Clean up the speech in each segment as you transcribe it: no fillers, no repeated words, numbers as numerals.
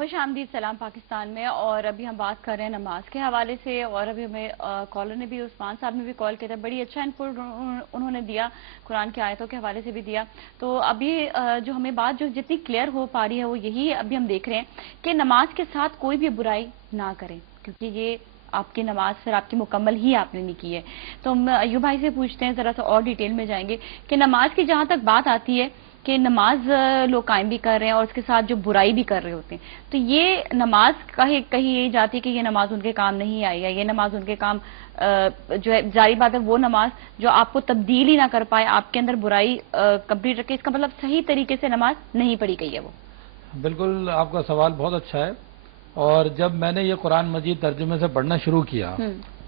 خوش آمدید سلام پاکستان میں. اور ابھی ہم بات کر رہے ہیں نماز کے حوالے سے, اور ابھی ہمیں کالر نے بھی, عثمان صاحب نے بھی کال کیا تھا, بڑی اچھا انپٹ انہوں نے دیا, قرآن کی آیتوں کے حوالے سے بھی دیا. تو ابھی جو ہمیں بات جو جتنی کلیئر ہو پا رہی ہے وہ یہی ابھی ہم دیکھ رہے ہیں کہ نماز کے ساتھ کوئی بھی برائی نہ کریں, کیونکہ یہ آپ کی نماز پھر آپ کی مکمل ہی آپ نے نہیں کی ہے. تو ہم ایوب بھائی سے پوچھتے ہیں, ذرا سا اور ڈیٹیل میں جائیں گے کہ نماز کی جہاں تک بات آتی ہے کہ نماز لوگ قائم بھی کر رہے ہیں اور اس کے ساتھ جو برائی بھی کر رہے ہوتے ہیں, تو یہ نماز کہیں یہی جاتی ہے کہ یہ نماز ان کے کام نہیں آئی, یا یہ نماز ان کے کام جو ہے, ظاہر بات ہے وہ نماز جو آپ کو تبدیل ہی نہ کر پائے, آپ کے اندر برائی کمپلیٹ رکھے, اس کا مطلب صحیح طریقے سے نماز نہیں پڑھی گئی ہے وہ. بالکل, آپ کا سوال بہت اچھا ہے. اور جب میں نے یہ قرآن مجید ترجمے سے پڑھنا شروع کیا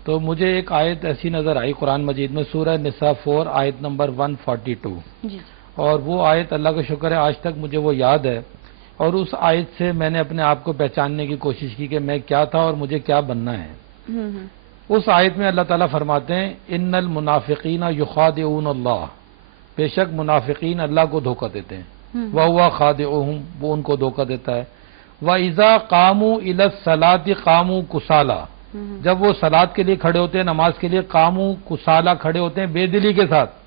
تو مجھے ایک آیت ایسی نظر آئی قرآن مجید میں, سورہ نساء 4 آیت نمبر 142. اور وہ آیت اللہ کا شکر ہے آج تک مجھے وہ یاد ہے, اور اس آیت سے میں نے اپنے آپ کو پہچاننے کی کوشش کی کہ میں کیا تھا اور مجھے کیا بننا ہے. اس آیت میں اللہ تعالیٰ فرماتے ہیں ان المنافقین یخادعون اللہ, بے شک منافقین اللہ کو دھوکہ دیتے ہیں, وَهُوَ خَادِعُهُمْ, وہ ان کو دھوکہ دیتا ہے. وَإِذَا قَامُوا إِلَى الصَّلَاةِ قَامُوا كُسَالَىٰ, جب وہ صلاۃ کے لیے کھڑے ہوتے ہیں, نماز کے لیے, قاموا کسالہ, کھڑے ہوتے ہیں بے دلی کے ساتھ.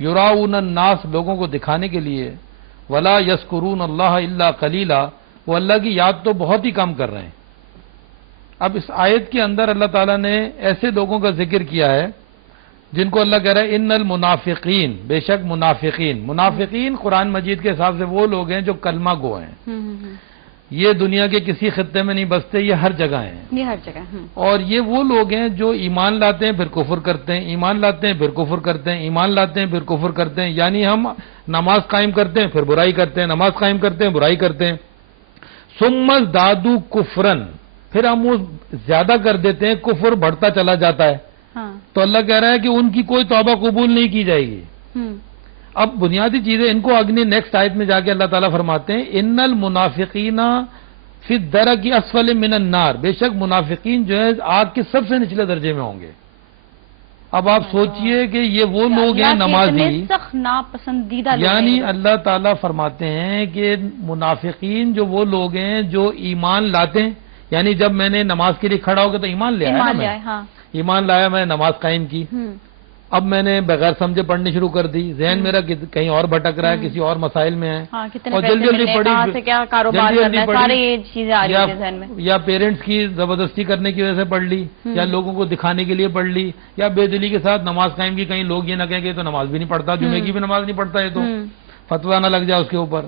یراؤن الناس, لوگوں کو دکھانے کے لیے. ولا یذکرون اللہ الا قلیلا, وہ اللہ کی یاد تو بہت ہی کم کر رہے ہیں. اب اس آیت کے اندر اللہ تعالیٰ نے ایسے لوگوں کا ذکر کیا ہے جن کو اللہ کہہ رہا ہے ان المنافقین, بے شک منافقین. منافقین قرآن مجید کے حساب سے وہ لوگ ہیں جو کلمہ گو ہیں. یہ دنیا کے کسی خطے میں نہیں بستے, یہ ہر جگہ ہیں, یہ ہر جگہ. اور یہ وہ لوگ ہیں جو ایمان لاتے ہیں پھر کفر کرتے ہیں, ایمان لاتے ہیں پھر کفر کرتے ہیں, ایمان لاتے ہیں پھر کفر کرتے ہیں. یعنی ہم نماز قائم کرتے ہیں پھر برائی کرتے ہیں, نماز قائم کرتے ہیں برائی کرتے ہیں. ثم ازدادوا کفرن, پھر ہم وہ زیادہ کر دیتے ہیں, کفر بڑھتا چلا جاتا ہے. تو اللہ کہہ رہا ہے کہ ان کی کوئی توبہ قبول نہیں کی جائے گی. اب بنیادی چیزیں ان کو اگنی نیکسٹ آیت میں جا کے اللہ تعالیٰ فرماتے ہیں ان المنافقین فی الدرک اسفل من النار, بے شک منافقین جو ہے آگ کے سب سے نچلے درجے میں ہوں گے. اب آپ سوچئے کہ یہ وہ لوگ ہیں نمازی, سخت ناپسندیدہ, یعنی اللہ تعالیٰ فرماتے ہیں کہ منافقین جو وہ لوگ ہیں جو ایمان لاتے ہیں, یعنی جب میں نے نماز کے لیے کھڑا ہو گیا تو ایمان لے آیا, ایمان لایا, میں نے نماز قائم کی. اب میں نے بغیر سمجھے پڑھنی شروع کر دی, ذہن میرا کہیں اور بھٹک رہا ہے, کسی اور مسائل میں ہے, اور جلدی جلدی پڑھی, یا پیرنٹس کی زبردستی کرنے کی وجہ سے پڑھ لی, یا لوگوں کو دکھانے کے لیے پڑھ لی, یا بے دلی کے ساتھ نماز قائم کی. کہیں لوگ یہ نہ کہیں کہ تو نماز بھی نہیں پڑھتا, جمعے کی بھی نماز نہیں پڑھتا, یہ تو فتویٰ نہ لگ جائے اس کے اوپر.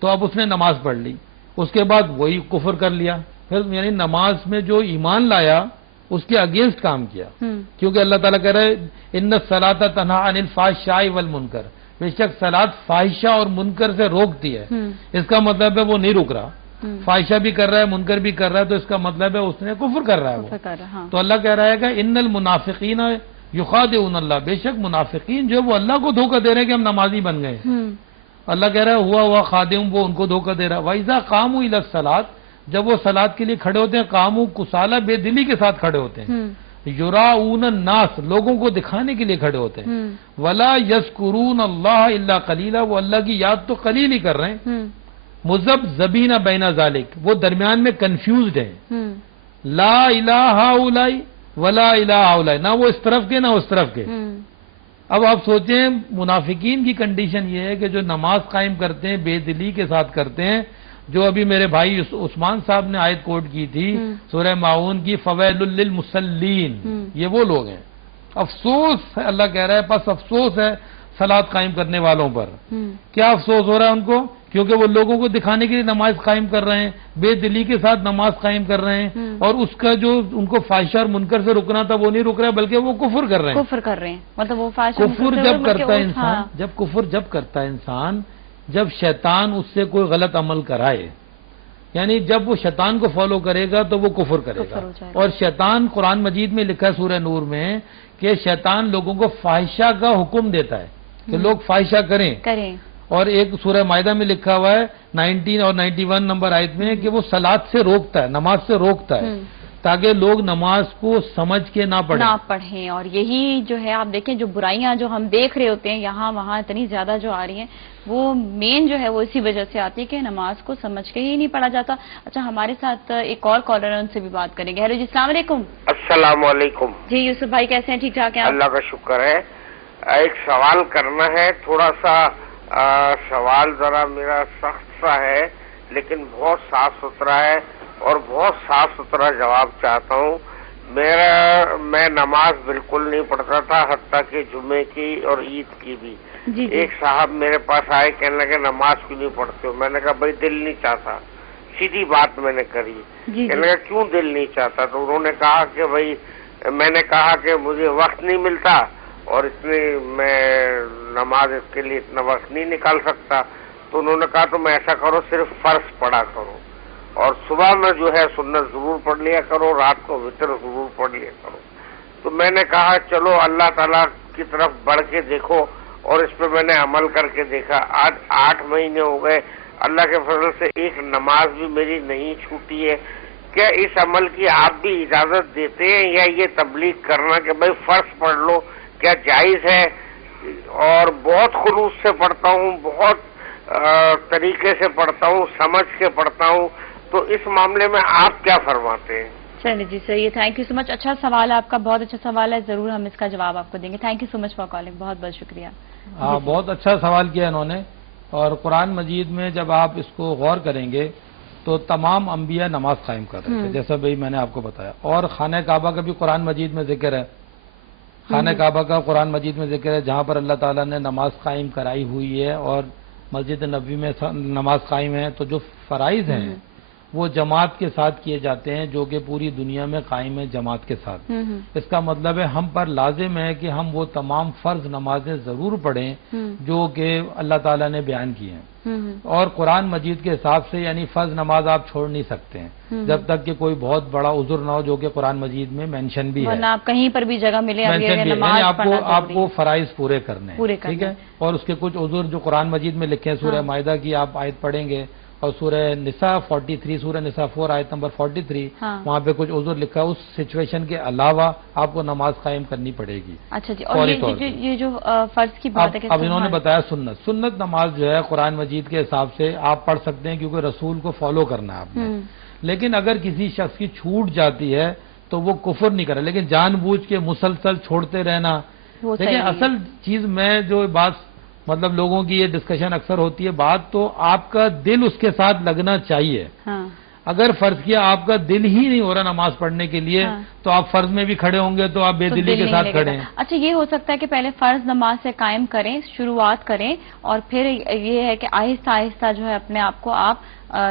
تو اب اس نے نماز پڑھ لی, اس کے بعد وہی کفر کر لیا. پھر یعنی نماز میں جو ایمان لایا اس کے اگینسٹ کام کیا, کیونکہ اللہ تعالیٰ کہہ رہے ان الصلاۃ تنہی عن الفحشاء والمنکر, بے شک صلاۃ فاحشہ اور منکر سے روکتی ہے. اس کا مطلب ہے وہ نہیں رک رہا, فاحشہ بھی کر رہا ہے, منکر بھی کر رہا ہے, تو اس کا مطلب ہے اس نے کفر کر رہا ہے وہ. تو اللہ کہہ رہا ہے کہ ان المنافقین یخادعون اللہ, بے شک منافقین جو وہ اللہ کو دھوکہ دے رہے ہیں کہ ہم نمازی بن گئے. اللہ کہہ رہا ہے ہوا خادم, وہ ان کو دھوکہ دے رہا ہے. وَإِذَا قَامُوا إِلَى الصَّلَاةِ, جب وہ صلاۃ کے لیے کھڑے ہوتے ہیں, قاموا کسالہ, بے دلی کے ساتھ کھڑے ہوتے ہیں. یراؤن الناس, لوگوں کو دکھانے کے لیے کھڑے ہوتے ہیں. ولا یذکرون اللہ الا قلیلا, وہ اللہ کی یاد تو قلیل ہی کر رہے ہیں. مذبذبین بین ذالک, وہ درمیان میں کنفیوزڈ ہیں. لا الہ ہؤلاء ولا الہ ہؤلاء, نہ وہ اس طرف کے نہ اس طرف کے. اب آپ سوچیں منافقین کی کنڈیشن یہ ہے کہ جو نماز قائم کرتے ہیں بے دلی کے ساتھ کرتے ہیں, جو ابھی میرے بھائی عثمان صاحب نے آیت کوٹ کی تھی سورہ ماعون کی, فویل للمصلین, یہ وہ لوگ ہیں. افسوس ہے, اللہ کہہ رہا ہے پس افسوس ہے صلاۃ قائم کرنے والوں پر. کیا افسوس ہو رہا ہے ان کو؟ کیونکہ وہ لوگوں کو دکھانے کے لیے نماز قائم کر رہے ہیں, بے دلی کے ساتھ نماز قائم کر رہے ہیں, اور اس کا جو ان کو فاحشہ اور منکر سے رکنا تھا وہ نہیں رک رہا ہے, بلکہ وہ کفر کر رہے ہیں. مطلب وہ کفر جب کرتا ہے انسان, کفر جب کرتا ہے انسان, جب شیطان اس سے کوئی غلط عمل کرائے, یعنی جب وہ شیطان کو فالو کرے گا تو وہ کفر کرے گا. اور شیطان, قرآن مجید میں لکھا ہے سورہ نور میں کہ شیطان لوگوں کو فاحشہ کا حکم دیتا ہے کہ لوگ فاحشہ کریں. اور ایک سورہ مائدہ میں لکھا ہوا ہے 19 اور 91 نمبر آیت میں کہ وہ صلاۃ سے روکتا ہے, نماز سے روکتا ہے. تاکہ لوگ نماز کو سمجھ کے نہ پڑھیں. اور یہی جو ہے آپ دیکھیں جو برائیاں جو ہم دیکھ رہے ہوتے ہیں یہاں وہاں اتنی زیادہ جو آ رہی ہیں وہ مین جو ہے وہ اسی وجہ سے آتی ہے کہ نماز کو سمجھ کے ہی نہیں پڑھا جاتا. اچھا ہمارے ساتھ ایک اور کالر ہے, ان سے بھی بات کریں گے. ہیلو جی, السلام علیکم. السلام علیکم. جی یوسف بھائی کیسے ہیں, ٹھیک ٹھاک ہیں؟ اللہ کا شکر ہے. ایک سوال کرنا ہے, تھوڑا سا سوال ذرا میرا سخت سا ہے لیکن بہت صاف ستھرا ہے اور بہت صاف ستھرا جواب چاہتا ہوں. میں نماز بالکل نہیں پڑھتا تھا, حتیٰ کہ جمعے کی اور عید کی بھی. ایک صاحب میرے پاس آئے, کہنے لگے نماز کیوں نہیں پڑھتے ہو؟ میں نے کہا بھائی دل نہیں چاہتا, سیدھی بات میں نے کری. کہنے لگا کیوں دل نہیں چاہتا؟ تو انہوں نے کہا کہ بھائی, میں نے کہا کہ مجھے وقت نہیں ملتا اور اتنی میں نماز اس کے لیے اتنا وقت نہیں نکال سکتا. تو انہوں نے کہا تم ایسا کرو, صرف فرض پڑھا کرو اور صبح میں جو ہے سنت ضرور پڑھ لیا کرو, رات کو وتر ضرور پڑھ لیا کرو. تو میں نے کہا چلو اللہ تعالیٰ کی طرف بڑھ کے دیکھو, اور اس پہ میں نے عمل کر کے دیکھا. آج 8 مہینے ہو گئے, اللہ کے فضل سے ایک نماز بھی میری نہیں چھوٹی ہے. کیا اس عمل کی آپ بھی اجازت دیتے ہیں یا یہ تبلیغ کرنا کہ بھائی فرض پڑھ لو کیا جائز ہے؟ اور بہت خلوص سے پڑھتا ہوں, بہت طریقے سے پڑھتا ہوں, سمجھ کے پڑھتا ہوں. تو اس معاملے میں آپ کیا فرماتے ہیں؟ چلیے جی صحیح ہے, تھینک یو سو مچ. اچھا سوال ہے آپ کا, بہت اچھا سوال ہے, ضرور ہم اس کا جواب آپ کو دیں گے. Thank you so much for calling, بہت بہت شکریہ. ہاں بہت اچھا سوال کیا انہوں نے. اور قرآن مجید میں جب آپ اس کو غور کریں گے تو تمام انبیاء نماز قائم کر رہے تھے, جیسا بھائی میں نے آپ کو بتایا. اور خانہ کعبہ کا بھی قرآن مجید میں ذکر ہے, خانہ کعبہ کا قرآن مجید میں ذکر ہے جہاں پر اللہ تعالیٰ نے نماز قائم کرائی ہوئی ہے, اور مسجد نبوی میں نماز قائم ہے. تو جو فرائض ہیں وہ جماعت کے ساتھ کیے جاتے ہیں, جو کہ پوری دنیا میں قائم ہے جماعت کے ساتھ. اس کا مطلب ہے ہم پر لازم ہے کہ ہم وہ تمام فرض نمازیں ضرور پڑھیں جو کہ اللہ تعالیٰ نے بیان کی ہیں. اور قرآن مجید کے حساب سے یعنی فرض نماز آپ چھوڑ نہیں سکتے ہیں جب تک کہ کوئی بہت بڑا عذر نہ ہو, جو کہ قرآن مجید میں مینشن بھی ہے. آپ کہیں پر بھی جگہ ملے یعنی آپ کو فرائض پورے کرنے ہیں, ٹھیک ہے. اور اس کے کچھ عذر جو قرآن مجید میں لکھے ہیں, سورہ مائدہ کی آپ آیت پڑھیں گے اور سورہ نساء 43, سورہ نساء 4 آیت نمبر 43, وہاں پہ کچھ عذر لکھا ہے. اس سچویشن کے علاوہ آپ کو نماز قائم کرنی پڑے گی. اچھا جی, اور یہ جو فرض کی بات ہے, اب انہوں نے بتایا سنت نماز جو ہے قرآن مجید کے حساب سے آپ پڑھ سکتے ہیں کیونکہ رسول کو فالو کرنا ہے آپ نے. لیکن اگر کسی شخص کی چھوٹ جاتی ہے تو وہ کفر نہیں کرے, لیکن جان بوجھ کے مسلسل چھوڑتے رہنا. لیکن اصل چیز میں جو بات مطلب لوگوں کی یہ ڈسکشن اکثر ہوتی ہے, بات تو آپ کا دل اس کے ساتھ لگنا چاہیے. اگر فرض کیا آپ کا دل ہی نہیں ہو رہا نماز پڑھنے کے لیے تو آپ فرض میں بھی کھڑے ہوں گے تو آپ بے دلی کے ساتھ کھڑے ہیں. اچھا یہ ہو سکتا ہے کہ پہلے فرض نماز سے قائم کریں, شروعات کریں, اور پھر یہ ہے کہ آہستہ آہستہ جو ہے اپنے آپ کو آپ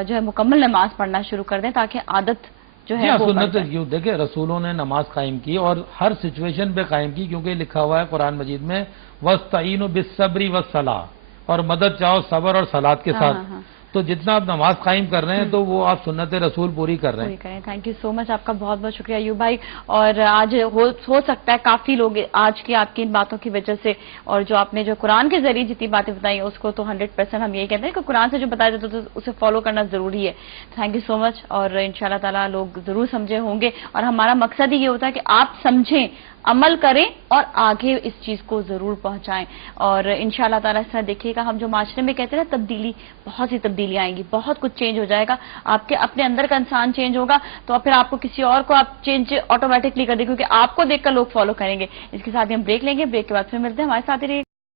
جو ہے مکمل نماز پڑھنا شروع کر دیں تاکہ عادت جو ہے سنت. دیکھیں رسولوں نے نماز قائم کی اور ہر سچویشن پہ قائم کی, کیونکہ لکھا ہوا ہے قرآن مجید میں وَاسْتَعِينُوا بِالصَّبْرِ وَالصَّلَاةِ, اور مدد چاہو صبر اور صلات کے ساتھ. تو جتنا آپ نماز قائم کر رہے ہیں تو وہ آپ سنت رسول پوری کر رہے ہیں. تھینک یو سو مچ, آپ کا بہت بہت شکریہ ایوب بھائی. اور آج ہو سکتا ہے کافی لوگ آج کی آپ کی ان باتوں کی وجہ سے, اور جو آپ نے جو قرآن کے ذریعے جتنی باتیں بتائی اس کو تو 100% ہم یہی کہتے ہیں کہ قرآن سے جو بتایا جاتا ہے تو اسے فالو کرنا ضروری ہے. تھینک یو سو مچ, اور انشاءاللہ تعالیٰ لوگ ضرور سمجھے ہوں گے, اور ہمارا مقصد ہی یہ ہوتا ہے کہ آپ سمجھیں, عمل کریں اور آگے اس چیز کو ضرور پہنچائیں. اور انشاءاللہ تعالیٰ اس طرح دیکھیے گا, ہم جو معاشرے میں کہتے ہیں نا تبدیلی, بہت سی تبدیلی آئیں گی, بہت کچھ چینج ہو جائے گا. آپ کے اپنے اندر کا انسان چینج ہوگا تو پھر آپ کو کسی اور کو آپ چینج آٹومیٹکلی کر دیں, کیونکہ آپ کو دیکھ کر لوگ فالو کریں گے. اس کے ساتھ ہی ہم بریک لیں گے, بریک کے بعد پھر ملتے ہیں, ہمارے ساتھ ہی رہیے.